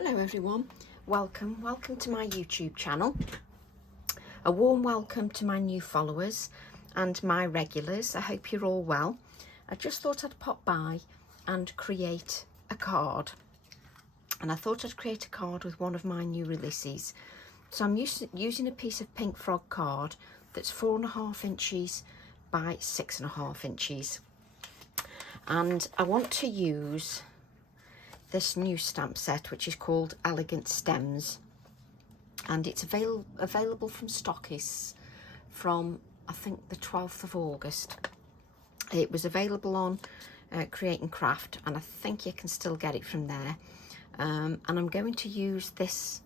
Hello everyone, welcome to my YouTube channel. A warm welcome to my new followers and my regulars. I hope you're all well. I just thought I'd pop by and create a card, and I thought I'd create a card with one of my new releases. So I'm using a piece of pink frog card that's 4.5 inches by 6.5 inches, and I want to use this new stamp set which is called Elegant Stems, and it's available from stockists from I think the 12th of August. It was available on Create and Craft, and I think you can still get it from there. And I'm going to use this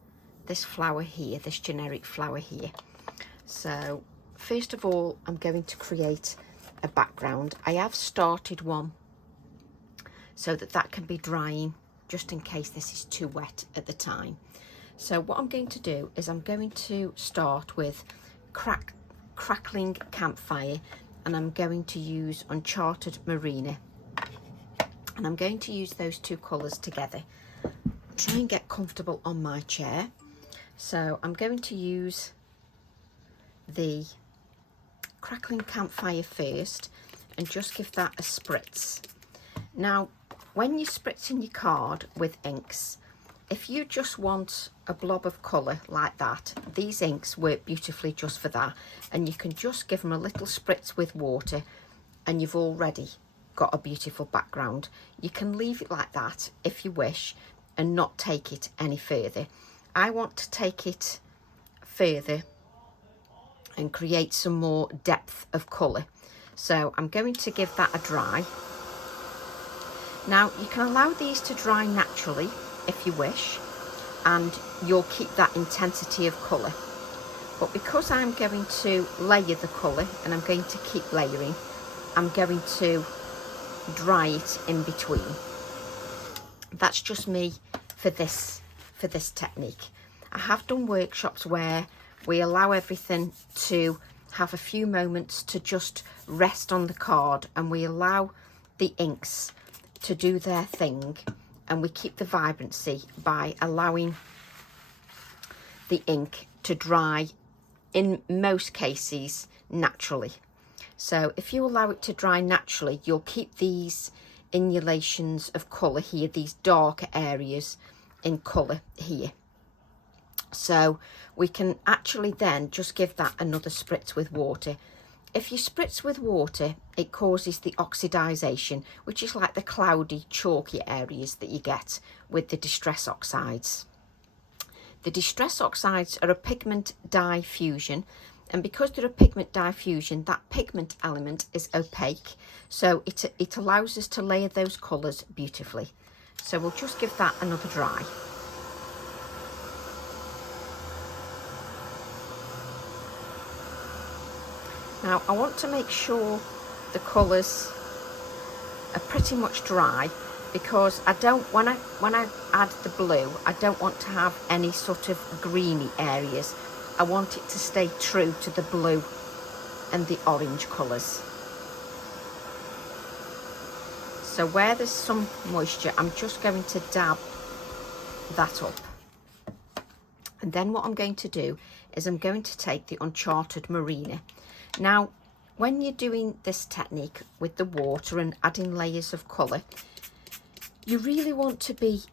flower here, this generic flower here. So first of all, I'm going to create a background. I have started one so that can be drying, just in case this is too wet at the time. So what I'm going to do is I'm going to start with Crackling Campfire, and I'm going to use Uncharted Marina, and I'm going to use those two colours together. Try and get comfortable on my chair. So I'm going to use the Crackling Campfire first and just give that a spritz. Now, when you're spritzing your card with inks, if you just want a blob of colour like that, these inks work beautifully just for that, and you can just give them a little spritz with water and you've already got a beautiful background. You can leave it like that if you wish and not take it any further. I want to take it further and create some more depth of colour, so I'm going to give that a dry. Now you can allow these to dry naturally if you wish, and you'll keep that intensity of colour. But because I'm going to layer the colour and I'm going to keep layering, I'm going to dry it in between. That's just me for this technique. I have done workshops where we allow everything to have a few moments to just rest on the card, and we allow the inks to do their thing, and we keep the vibrancy by allowing the ink to dry in most cases naturally. So if you allow it to dry naturally, you'll keep these inulations of colour here, these darker areas in colour here. So we can actually then just give that another spritz with water. If you spritz with water, it causes the oxidisation, which is like the cloudy, chalky areas that you get with the Distress Oxides. The Distress Oxides are a pigment dye fusion, and because they're a pigment dye fusion, that pigment element is opaque, so it allows us to layer those colours beautifully. So we'll just give that another dry. Now I want to make sure the colours are pretty much dry, because I don't, when I add the blue, I don't want to have any sort of greeny areas. I want it to stay true to the blue and the orange colours. So where there's some moisture, I'm just going to dab that up. And then what I'm going to do is I'm going to take the Uncharted Marina. Now, when you're doing this technique with the water and adding layers of colour, you really want to be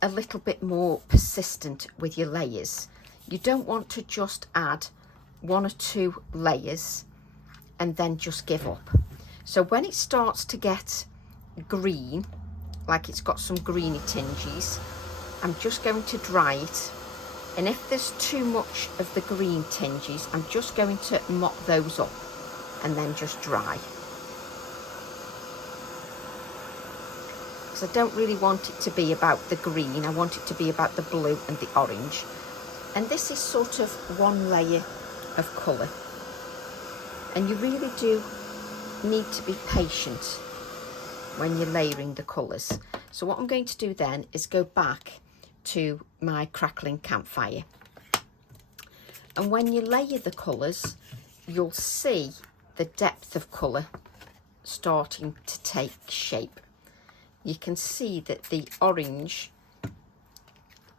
a little bit more persistent with your layers. You don't want to just add 1 or 2 layers and then just give up. So when it starts to get green, like it's got some greeny tinges, I'm just going to dry it. And if there's too much of the green tinges, I'm just going to mop those up and then just dry. Because I don't really want it to be about the green, I want it to be about the blue and the orange. And this is sort of one layer of colour. And you really do need to be patient when you're layering the colours. So what I'm going to do then is go back to my Crackling Campfire, and when you layer the colours, you'll see the depth of colour starting to take shape. You can see that the orange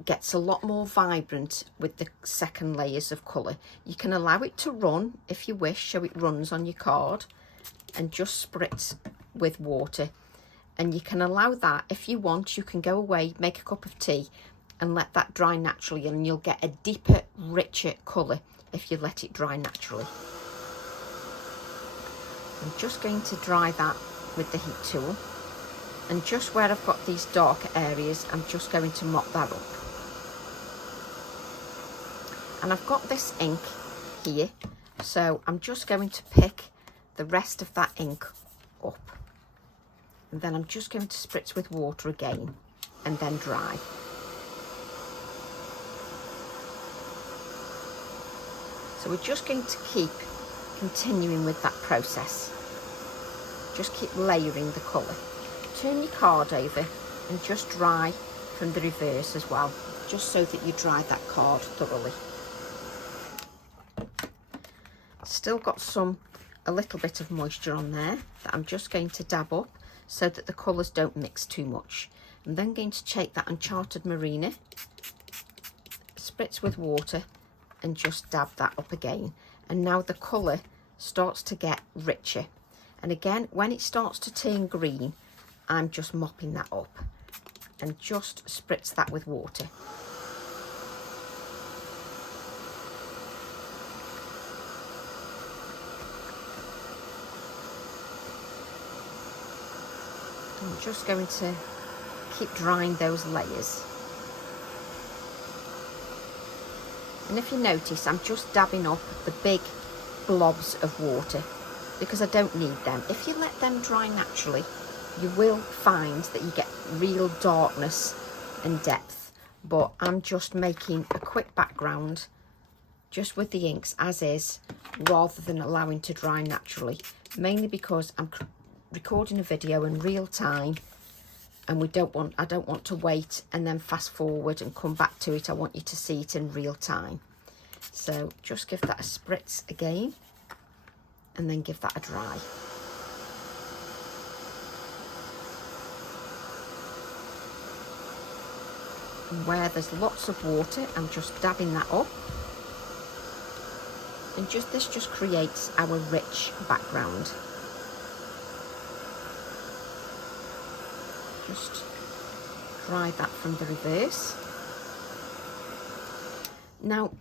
gets a lot more vibrant with the second layers of colour. You can allow it to run if you wish, so it runs on your card, and just spritz with water. And you can allow that if you want. You can go away, make a cup of tea and let that dry naturally, and you'll get a deeper, richer colour if you let it dry naturally. I'm just going to dry that with the heat tool, and just where I've got these darker areas, I'm just going to mop that up. And I've got this ink here, so I'm just going to pick the rest of that ink up, and then I'm just going to spritz with water again and then dry. So we're just going to keep continuing with that process. Just keep layering the colour. Turn your card over and just dry from the reverse as well, just so that you dry that card thoroughly. Still got a little bit of moisture on there that I'm just going to dab up so that the colours don't mix too much. I'm then going to take that Uncharted Marina, spritz with water, and just dab that up again. And now the colour starts to get richer. And again, when it starts to turn green, I'm just mopping that up and just spritz that with water. I'm just going to keep drying those layers. And if you notice, I'm just dabbing up the big blobs of water because I don't need them. If you let them dry naturally, you will find that you get real darkness and depth. But I'm just making a quick background just with the inks as is, rather than allowing to dry naturally, mainly because I'm recording a video in real time, and I don't want to wait and then fast forward and come back to it. I want you to see it in real time. So just give that a spritz again and then give that a dry. And where there's lots of water, I'm just dabbing that up, and this just creates our rich background. Just dry that from the reverse. Now,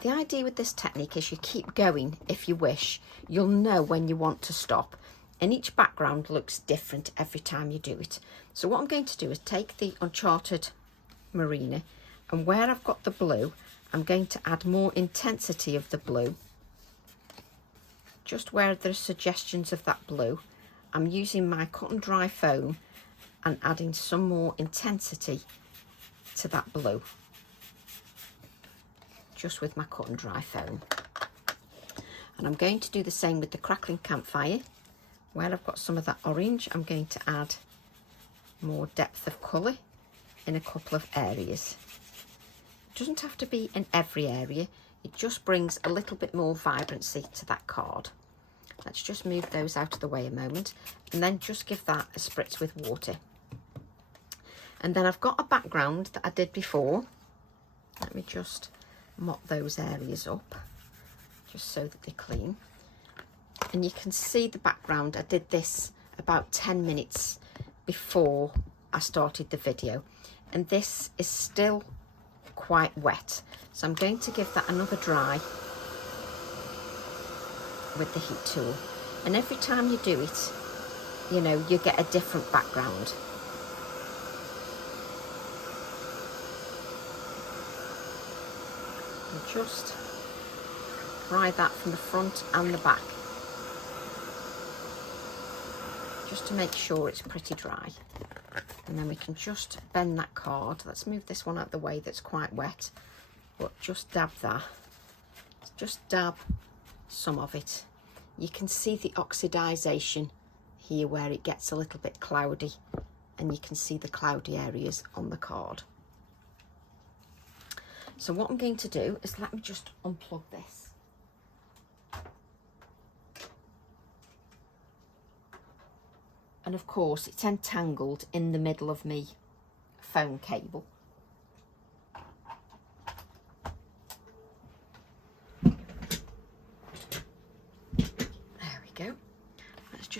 the idea with this technique is you keep going if you wish. You'll know when you want to stop, and each background looks different every time you do it. So what I'm going to do is take the Uncharted Marina, and where I've got the blue, I'm going to add more intensity of the blue. Just where there's suggestions of that blue, I'm using my cut and dry foam and adding some more intensity to that blue, just with my cut and dry foam. And I'm going to do the same with the Crackling Campfire. Where I've got some of that orange, I'm going to add more depth of colour in a couple of areas. It doesn't have to be in every area, it just brings a little bit more vibrancy to that card. Let's just move those out of the way a moment, and then just give that a spritz with water. And then I've got a background that I did before. Let me just mop those areas up just so that they're clean. And you can see the background. I did this about 10 minutes before I started the video, and this is still quite wet, so I'm going to give that another dry with the heat tool. And every time you do it, you know, you get a different background. And just dry that from the front and the back, just to make sure it's pretty dry. And then we can just bend that card. Let's move this one out of the way that's quite wet, but just dab that. Just dab some of it. You can see the oxidization here where it gets a little bit cloudy, and you can see the cloudy areas on the card. So what I'm going to do is, let me just unplug this. And of course it's entangled in the middle of me phone cable.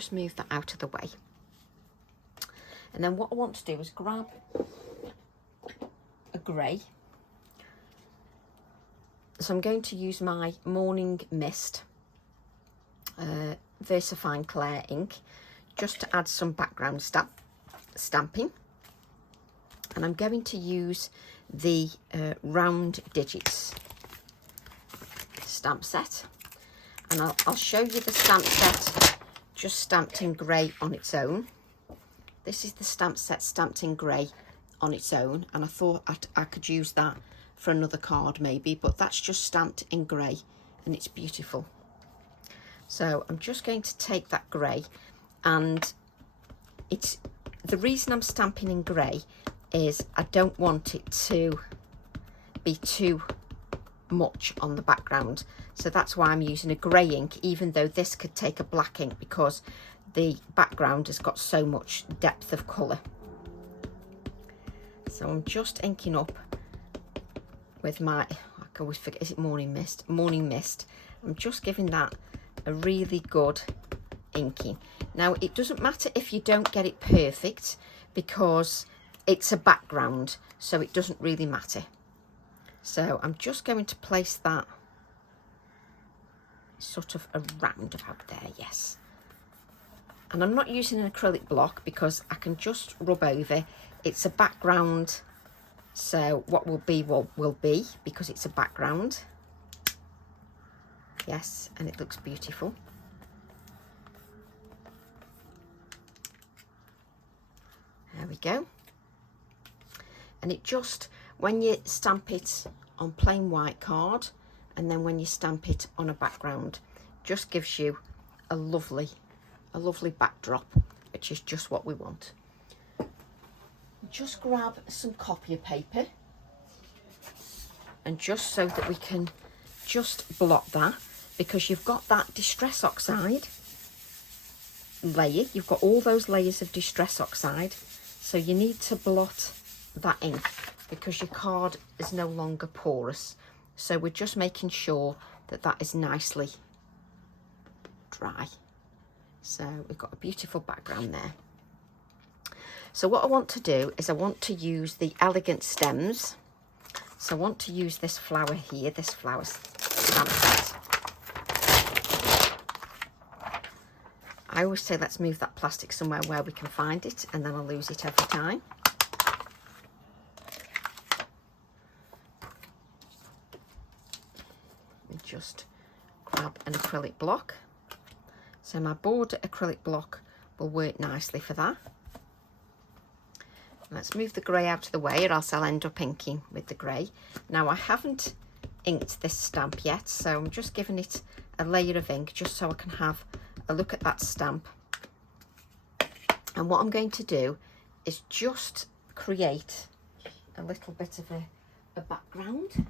just move that out of the way. And then what I want to do is grab a grey. So I'm going to use my Morning Mist VersaFine Clair ink just to add some background stamping. And I'm going to use the Round Digits stamp set. And I'll show you the stamp set just stamped in grey on its own. This is the stamp set stamped in grey on its own, and I thought I could use that for another card maybe, but that's just stamped in grey and it's beautiful. So I'm just going to take that grey, and it's the reason I'm stamping in grey is I don't want it to be too much on the background, so that's why I'm using a grey ink, even though this could take a black ink because the background has got so much depth of colour. So I'm just inking up with my, I always forget, is it Morning Mist? Morning Mist. I'm just giving that a really good inking. Now it doesn't matter if you don't get it perfect because it's a background, so it doesn't really matter. So I'm just going to place that sort of around about there, yes. And I'm not using an acrylic block because I can just rub over. It's a background, so what will be will be because it's a background. Yes, and it looks beautiful. There we go. And it just, when you stamp it on plain white card and then when you stamp it on a background, just gives you a lovely backdrop, which is just what we want. Just grab some copier paper, and just so that we can just blot that, because you've got that Distress Oxide layer, you've got all those layers of Distress Oxide, so you need to blot that ink because your card is no longer porous. So we're just making sure that that is nicely dry. So we've got a beautiful background there. So what I want to do is I want to use the Elegant Stems. So I want to use this flower here, this flower stamp set. I always say let's move that plastic somewhere where we can find it, and then I'll lose it every time. Just grab an acrylic block. So my border acrylic block will work nicely for that. Let's move the grey out of the way, or else I'll end up inking with the grey. Now I haven't inked this stamp yet, so I'm just giving it a layer of ink just so I can have a look at that stamp. And what I'm going to do is just create a little bit of a background.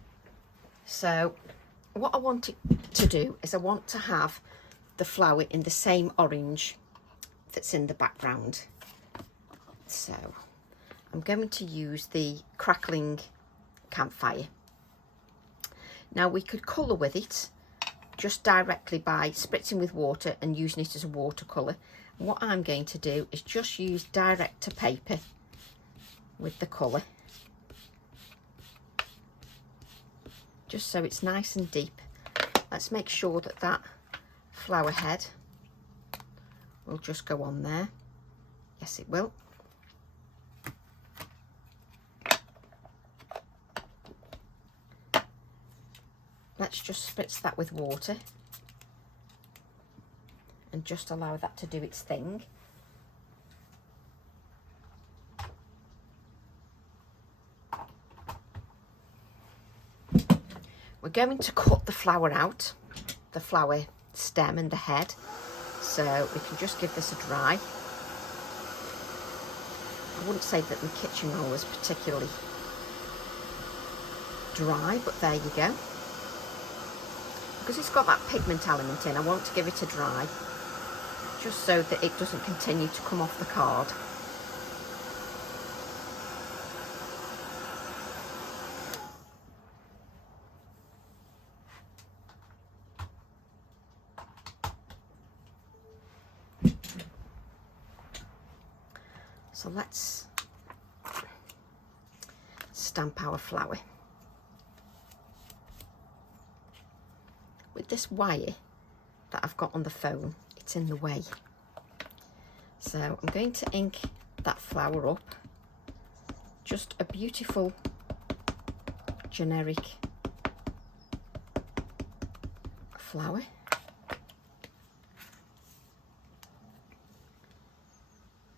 So what I want it to do is I want to have the flower in the same orange that's in the background. So I'm going to use the Crackling Campfire. Now we could colour with it just directly by spritzing with water and using it as a watercolour. What I'm going to do is just use direct to paper with the colour, just so it's nice and deep. Let's make sure that that flower head will just go on there. Yes, it will. Let's just spritz that with water and just allow that to do its thing. We're going to cut the flower out, the flower stem and the head, so we can just give this a dry. I wouldn't say that the kitchen roll is particularly dry, but there you go. Because it's got that pigment element in, I want to give it a dry, just so that it doesn't continue to come off the card. So let's stamp our flower. With this wire that I've got on the phone, it's in the way. So I'm going to ink that flower up. Just a beautiful generic flower.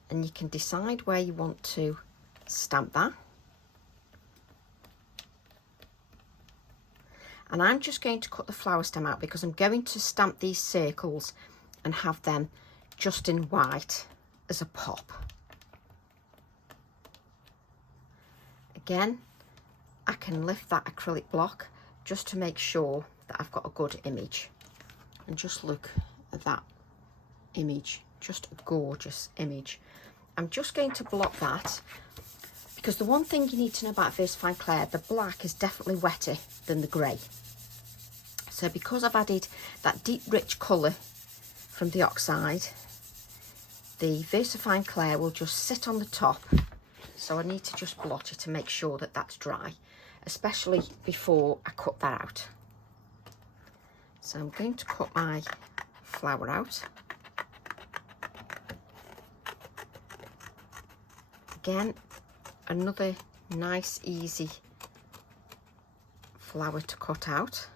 And you can decide where you want to stamp that. And I'm just going to cut the flower stem out because I'm going to stamp these circles and have them just in white as a pop. Again, I can lift that acrylic block just to make sure that I've got a good image. And just look at that image, just a gorgeous image. I'm just going to block that because the one thing you need to know about VersaFine Clair, the black is definitely wetter than the grey. So because I've added that deep rich colour from the oxide, the VersaFine Clair will just sit on the top. So I need to just blot it to make sure that that's dry, especially before I cut that out. So I'm going to cut my flower out. Again, another nice easy flower to cut out.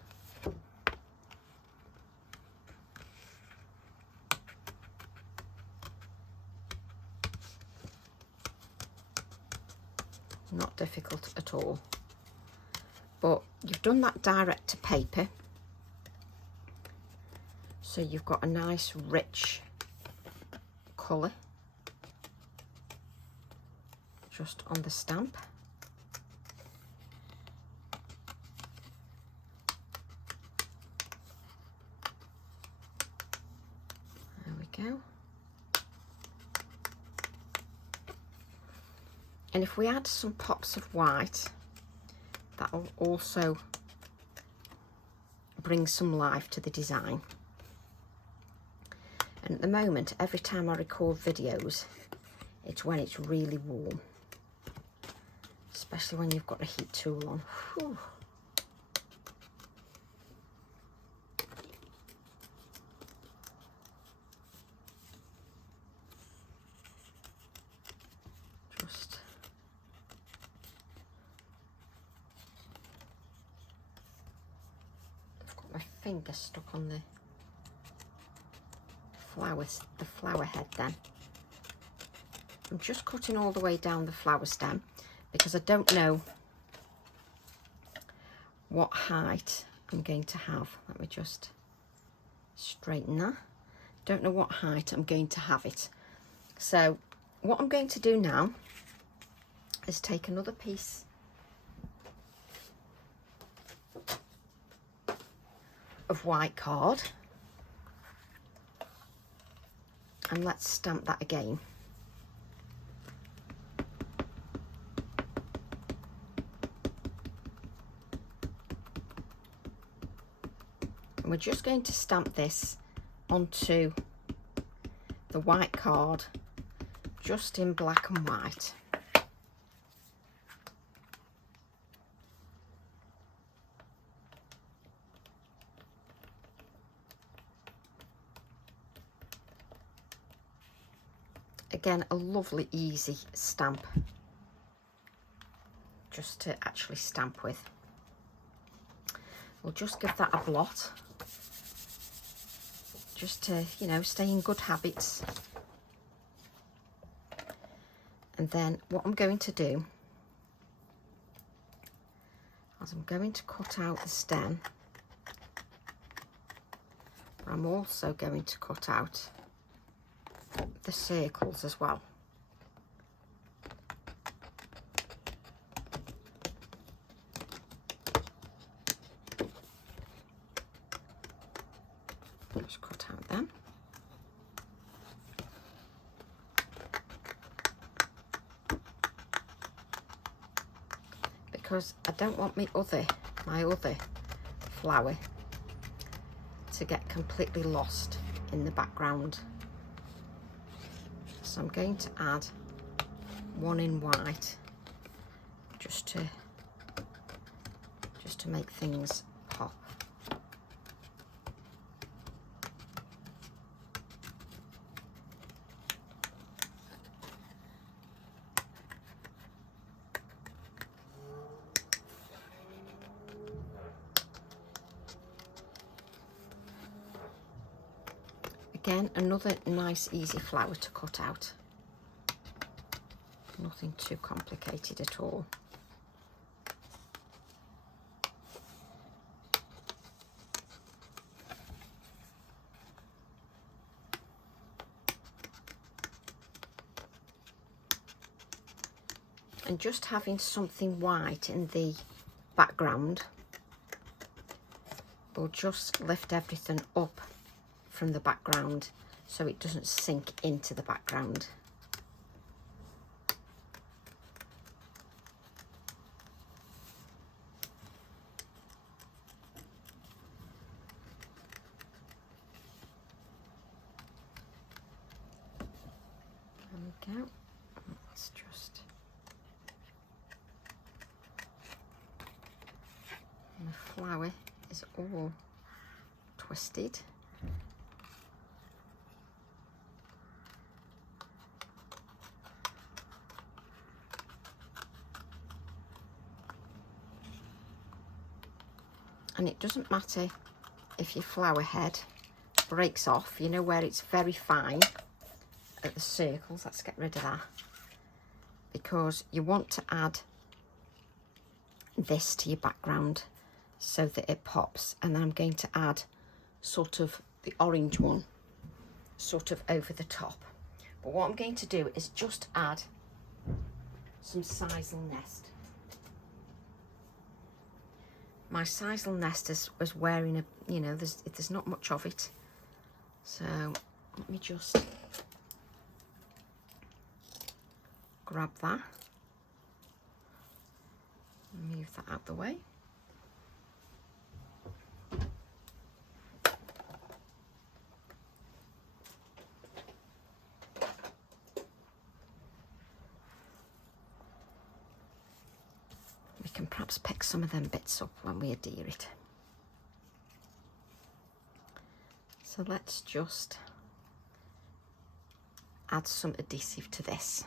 Not difficult at all. But you've done that direct to paper. So you've got a nice rich colour just on the stamp. There we go. And if we add some pops of white, that'll also bring some life to the design. And at the moment, every time I record videos, it's when it's really warm. Especially when you've got a heat tool on. Whew. Just I've got my finger stuck on the flower head then. I'm just cutting all the way down the flower stem because I don't know what height I'm going to have. Let me just straighten that. Don't know what height I'm going to have it. So what I'm going to do now is take another piece of white card and let's stamp that again. And we're just going to stamp this onto the white card just in black and white. Again, a lovely easy stamp just to actually stamp with. We'll just give that a blot just to, you know, stay in good habits. And then what I'm going to do is I'm going to cut out the stem, but I'm also going to cut out the circles as well. Just cut out them. Because I don't want my other flower to get completely lost in the background. So I'm going to add one in white, just to make things pop. Again, another nice easy flower to cut out. Nothing too complicated at all. And just having something white in the background will just lift everything up from the background so it doesn't sink into the background. There we go. Let's just... And the flower is all twisted. And it doesn't matter if your flower head breaks off, you know, where it's very fine at the circles. Let's get rid of that, because you want to add this to your background so that it pops. And then I'm going to add sort of the orange one sort of over the top. But what I'm going to do is just add some sisal nest. My sisal nest was wearing a, you know, there's not much of it. So let me just grab that, move that out the way. We can perhaps pick some of them bits up when we adhere it. So let's just add some adhesive to this.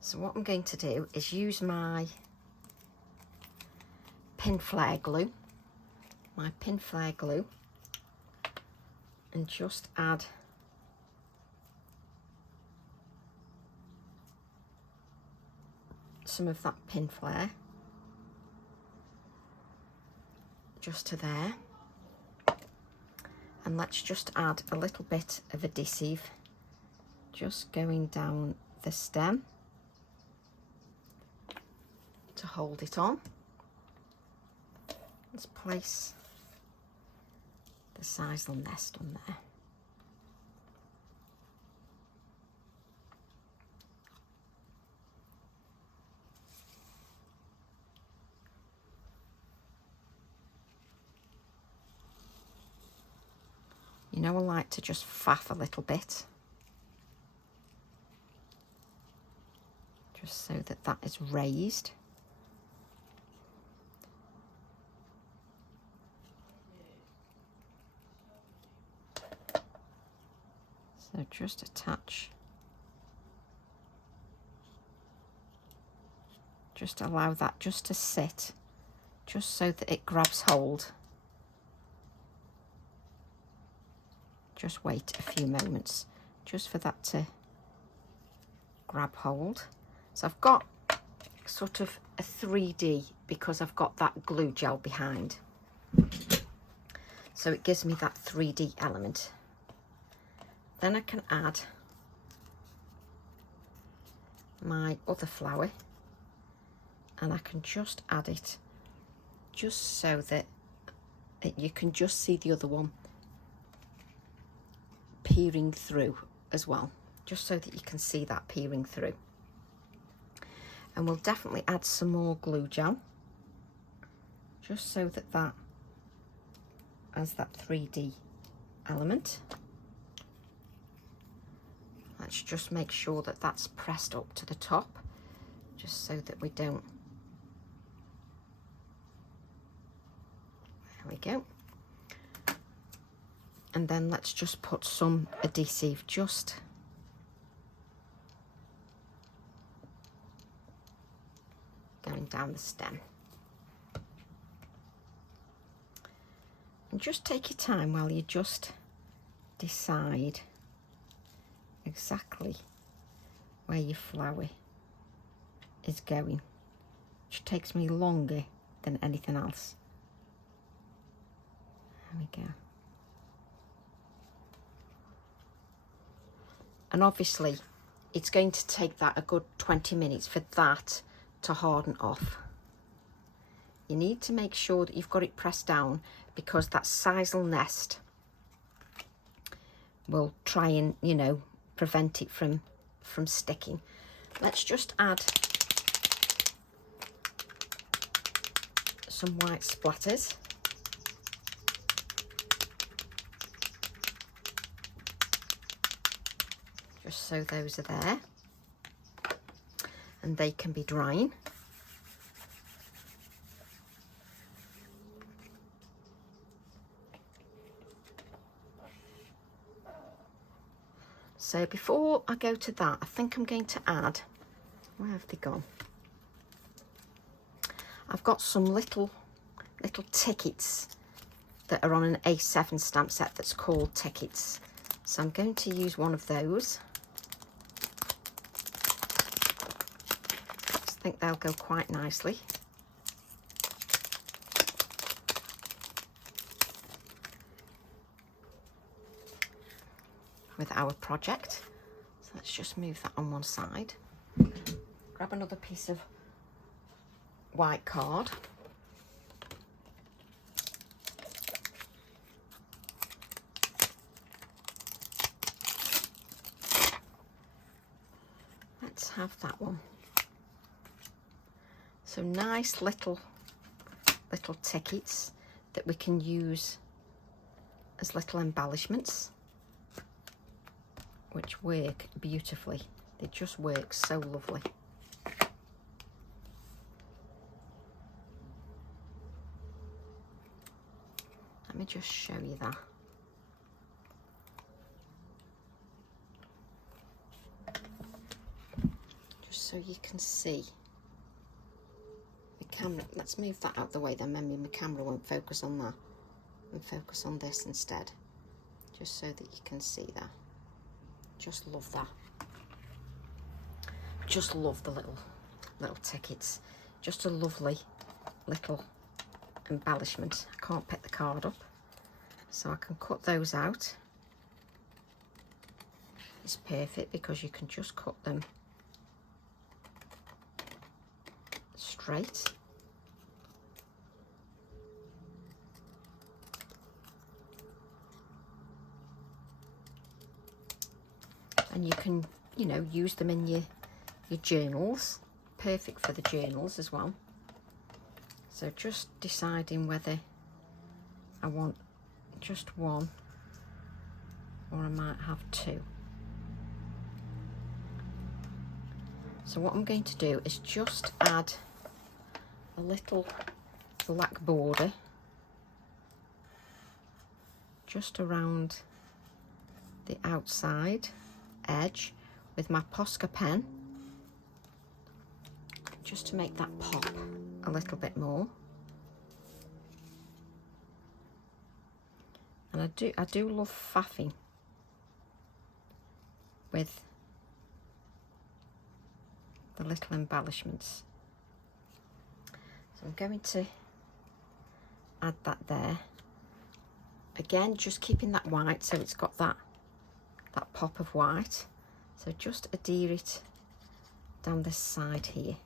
So what I'm going to do is use my pin flare glue, and just add some of that pin flare just to there. And let's just add a little bit of adhesive just going down the stem to hold it on. Let's place the sisal nest on there. You know, I like to just faff a little bit, just so that that is raised. So just attach, just allow that just to sit, just so that it grabs hold. Just wait a few moments just for that to grab hold. So I've got sort of a 3D because I've got that glue gel behind. So it gives me that 3D element. Then I can add my other flower, and I can just add it just so that you can just see the other one peering through as well, just so that you can see that peering through. And we'll definitely add some more glue gel just so that that has that 3D element, Let's just make sure that that's pressed up to the top, just so that we don't. There we go. And then let's just put some adhesive just going down the stem. And just take your time while you just decide exactly where your flower is going, which takes me longer than anything else. There we go. And obviously it's going to take that a good 20 minutes for that to harden off. You need to make sure that you've got it pressed down, because that sisal nest will try and, you know, prevent it from sticking. Let's just add some white splatters. Just so those are there and they can be drying. So before I go to that, I think I'm going to add, where have they gone? I've got some little tickets that are on an A7 stamp set that's called tickets. So I'm going to use one of those. I think they'll go quite nicely. With our project. So let's just move that on one side. Grab another piece of white card. Let's have that one. So nice little tickets that we can use as little embellishments, which work beautifully. They just work so lovely. Let me just show you that. Just so you can see. The camera, let's move that out of the way then, maybe my camera won't focus on that. And focus on this instead. Just so that you can see that. Just love that. Just love the little tickets. Just a lovely little embellishment. I can't pick the card up, so I can cut those out. It's perfect because you can just cut them straight. And you can, you know, use them in your journals. Perfect for the journals as well. So just deciding whether I want just one or I might have two. So what I'm going to do is just add a little black border just around the outside edge with my Posca pen, just to make that pop a little bit more. And I do love faffing with the little embellishments. So I'm going to add that there. Again, just keeping that white so it's got that pop of white. So just adhere it down this side here.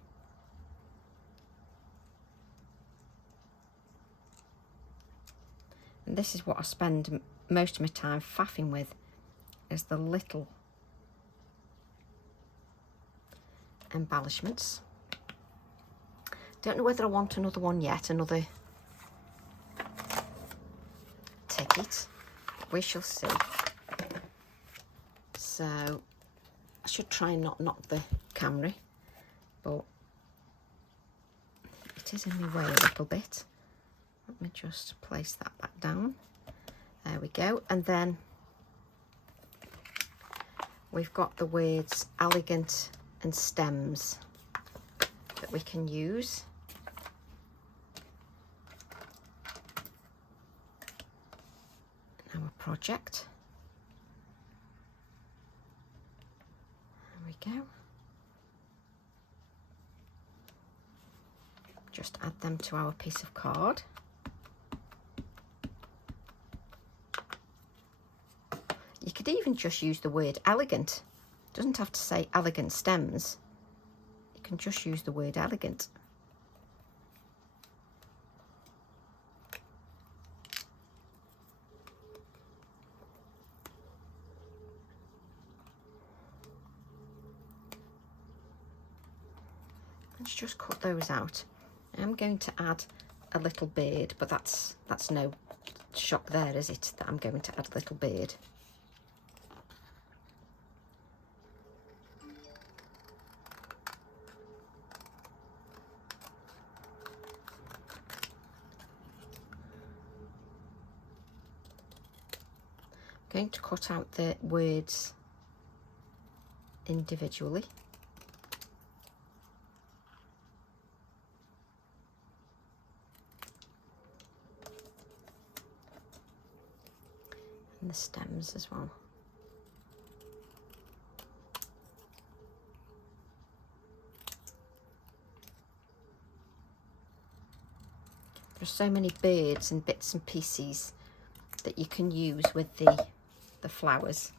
And this is what I spend most of my time faffing with, is the little embellishments. Don't know whether I want another one yet, another ticket. We shall see. So I should try and not knock the camera, but it is in my way a little bit. Let me just place that back down. There we go. And then we've got the words elegant and stems that we can use. In our project. There we go. Just add them to our piece of card. You could even just use the word elegant. It doesn't have to say elegant stems. You can just use the word elegant. Let's just cut those out. I'm going to add a little bird, but that's no shock there, is it, that I'm going to add a little bird. I'm going to cut out the words individually. And the stems as well. There's so many birds and bits and pieces that you can use with the flowers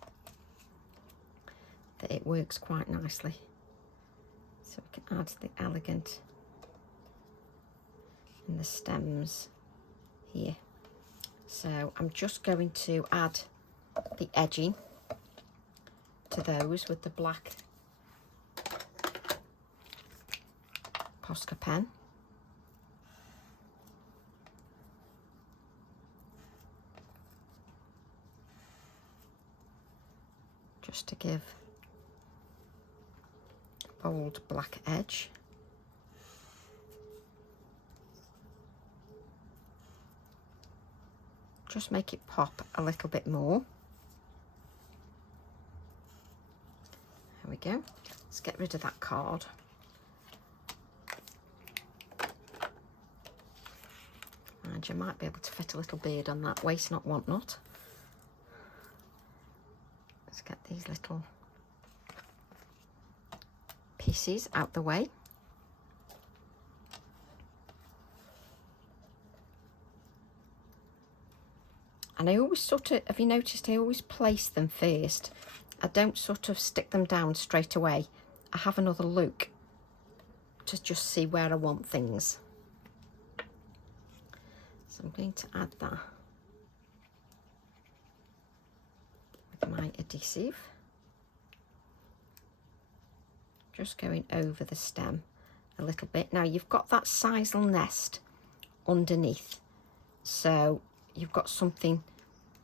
that it works quite nicely. So we can add the elegant and the stems here. So I'm just going to add the edging to those with the black Posca pen. Just to give a bold black edge. Just make it pop a little bit more. There we go. Let's get rid of that card. And you might be able to fit a little beard on that. Waste not, want not. Let's get these little pieces out the way. And I always sort of, have you noticed, I always place them first. I don't sort of stick them down straight away. I have another look to just see where I want things. So I'm going to add that with my adhesive. Just going over the stem a little bit. Now you've got that sisal nest underneath. So you've got something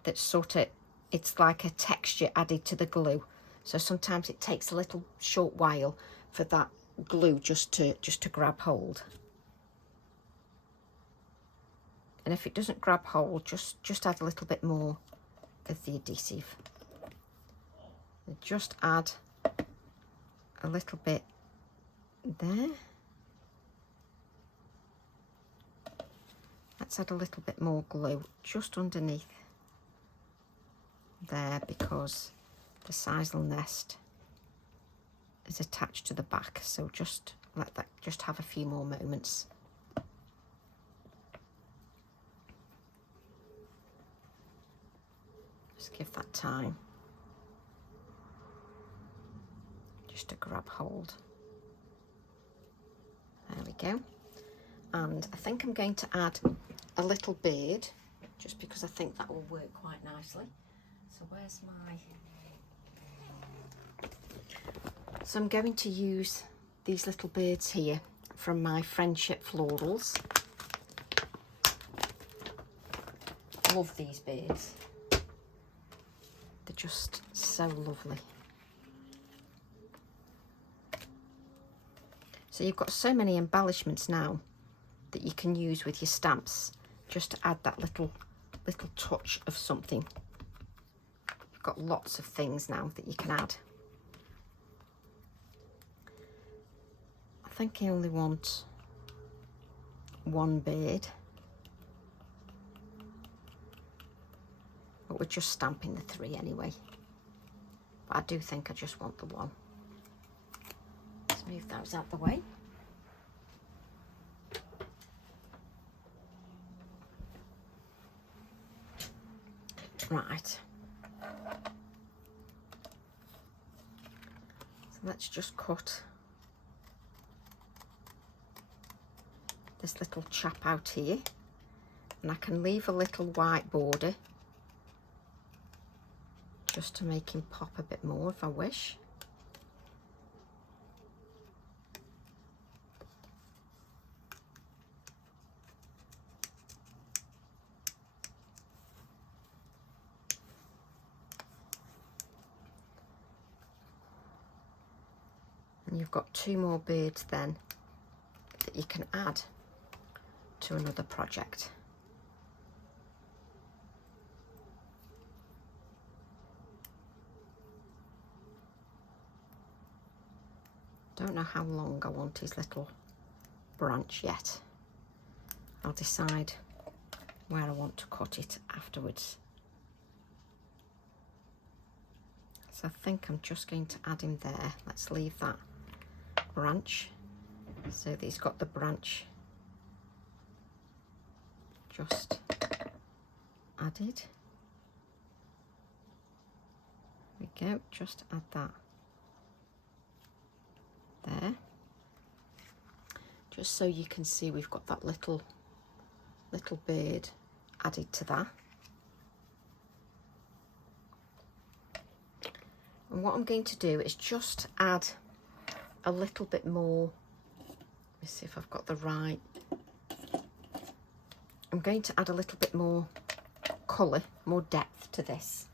that's sort of, it's like a texture added to the glue. So sometimes it takes a little short while for that glue just to grab hold. And if it doesn't grab hold, just add a little bit more of the adhesive. And just add a little bit there. Let's add a little bit more glue just underneath there, because the sisal nest is attached to the back. So just let that just have a few more moments. Just give that time just to grab hold. There we go. And I think I'm going to add a little bird, just because I think that will work quite nicely. So where's my... So I'm going to use these little birds here from my Friendship Florals. Love these birds. They're just so lovely. So you've got so many embellishments now that you can use with your stamps, just to add that little touch of something. You've got lots of things now that you can add. I think I only want one bird, but we're just stamping the 3 anyway. But I do think I just want the 1. Let's move those out the way. Right. So let's just cut this little chap out here, and I can leave a little white border just to make him pop a bit more if I wish. And you've got 2 more birds then that you can add to another project. Don't know how long I want his little branch yet. I'll decide where I want to cut it afterwards. So I think I'm just going to add him there. Let's leave that branch so that he's got the branch just added. There we go, just add that there, just so you can see we've got that little bird added to that. And what I'm going to do is just add a little bit more. Let me see if I've got the right. I'm going to add a little bit more colour, more depth to this.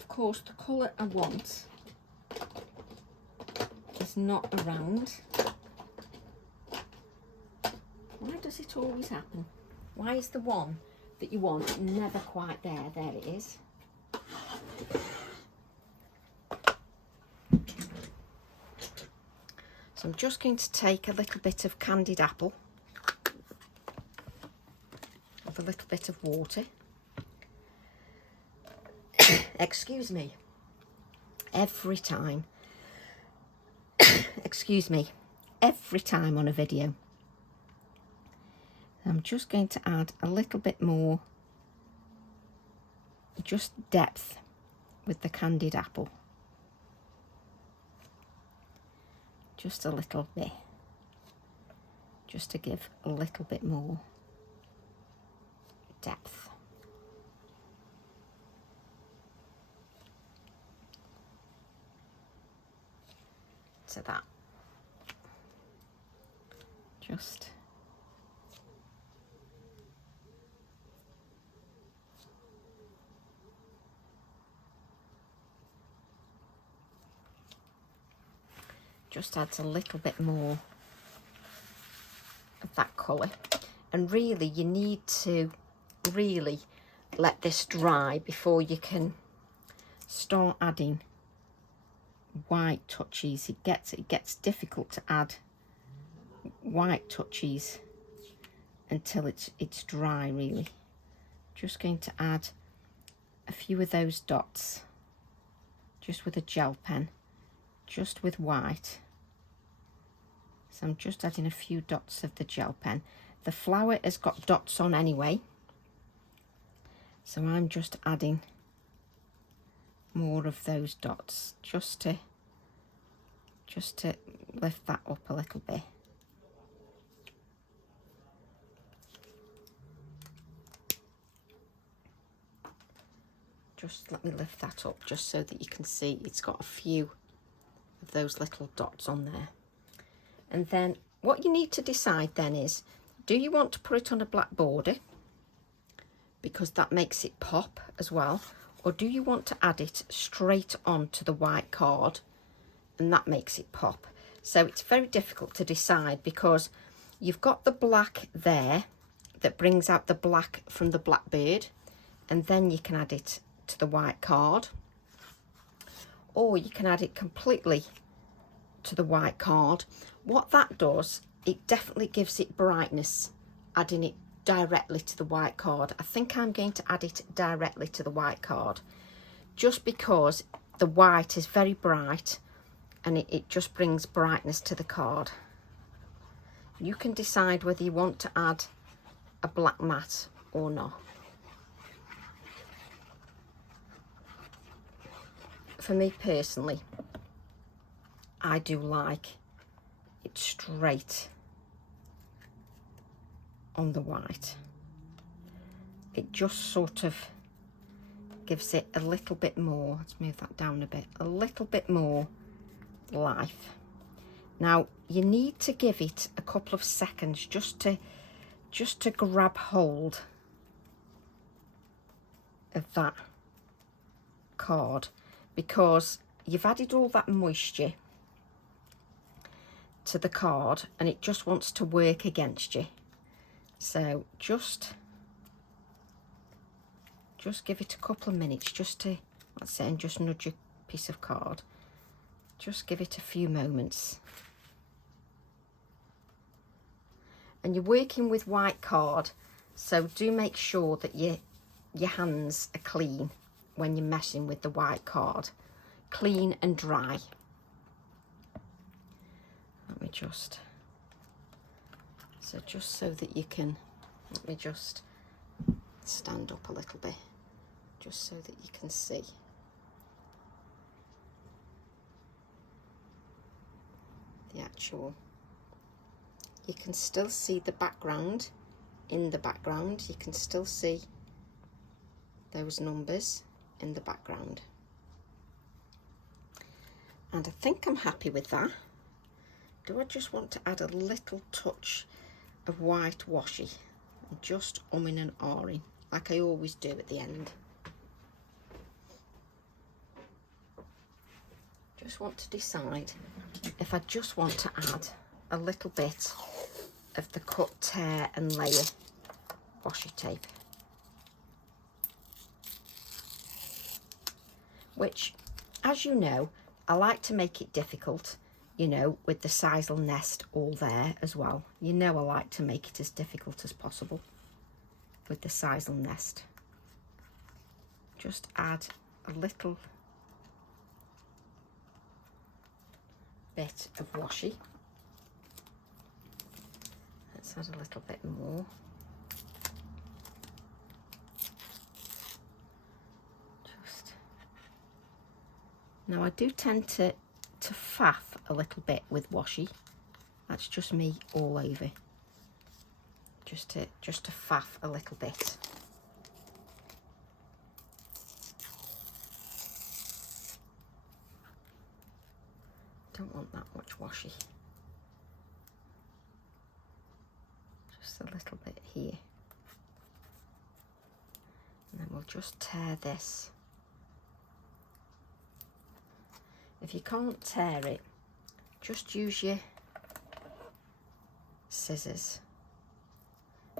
Of course, the colour I want is not around. Why does it always happen? Why is the one that you want never quite there? There it is. So I'm just going to take a little bit of candied apple with a little bit of water. Excuse me. Every time. Excuse me. Every time on a video. I'm just going to add a little bit more, just depth with the candied apple. Just a little bit. Just to give a little bit more depth. To that. Just adds a little bit more of that colour. And really you need to really let this dry before you can start adding white touches. It gets difficult to add white touches until it's dry really. Just going to add a few of those dots just with a gel pen, just with white. So I'm just adding a few dots of the gel pen. The flower has got dots on anyway, so I'm just adding more of those dots just to lift that up a little bit. Just let me lift that up just so that you can see it's got a few of those little dots on there. And then what you need to decide then is, Do you want to put it on a black border, because that makes it pop as well, or do you want to add it straight onto the white card and that makes it pop? So it's very difficult to decide, because you've got the black there that brings out the black from the blackbird, and then you can add it to the white card, or you can add it completely to the white card. What that does, it definitely gives it brightness, adding it directly to the white card. I think I'm going to add it directly to the white card, just because the white is very bright and it just brings brightness to the card. You can decide whether you want to add a black mat or not. For me personally, I do like it straight on the white. It just sort of gives it a little bit more, let's move that down a bit, a little bit more life. Now you need to give it a couple of seconds just to grab hold of that card, because you've added all that moisture to the card and it just wants to work against you. So just give it a couple of minutes, just to, that's it, and just nudge your piece of card. Just give it a few moments. And you're working with white card, so do make sure that your hands are clean when you're messing with the white card. Clean and dry. Let me just, so just so that you can, let me just stand up a little bit, just so that you can see. The actual, you can still see the background. In the background you can still see those numbers in the background, and I think I'm happy with that. Do I just want to add a little touch of white washi? I'm just umming and ahhing like I always do at the end. Just want to decide if I just want to add a little bit of the cut, tear and layer washi tape, which, as you know, I like to make it difficult, you know, with the sisal nest all there as well. You know I like to make it as difficult as possible with the sisal nest. Just add a little bit of washi. Let's add a little bit more. Now I do tend to faff a little bit with washi. That's just me all over. Just to faff a little bit. Don't want that much washi. Just a little bit here. And then we'll just tear this. If you can't tear it, just use your scissors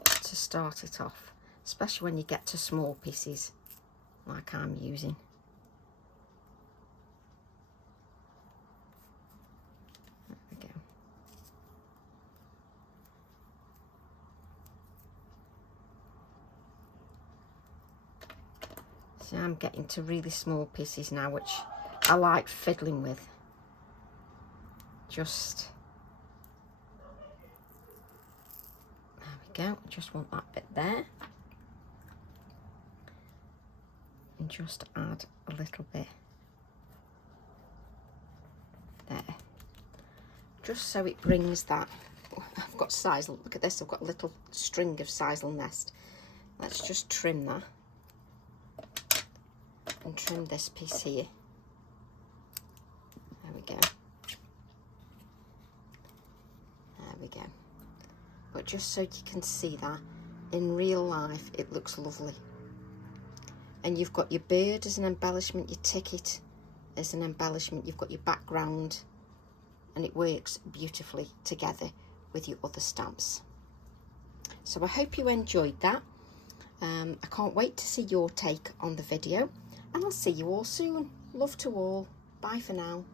to start it off, especially when you get to small pieces like I'm using. There we go. See, I'm getting to really small pieces now, which I like fiddling with. Just, there we go, just want that bit there. And just add a little bit there. Just so it brings that, I've got sisal, look at this, I've got a little string of sisal nest. Let's just trim that. And trim this piece here. There we go. There we go. but just so you can see that in real life it looks lovely. And you've got your bird as an embellishment, your ticket as an embellishment, you've got your background, and it works beautifully together with your other stamps. So I hope you enjoyed that. I can't wait to see your take on the video, and I'll see you all soon. Love to all. Bye for now.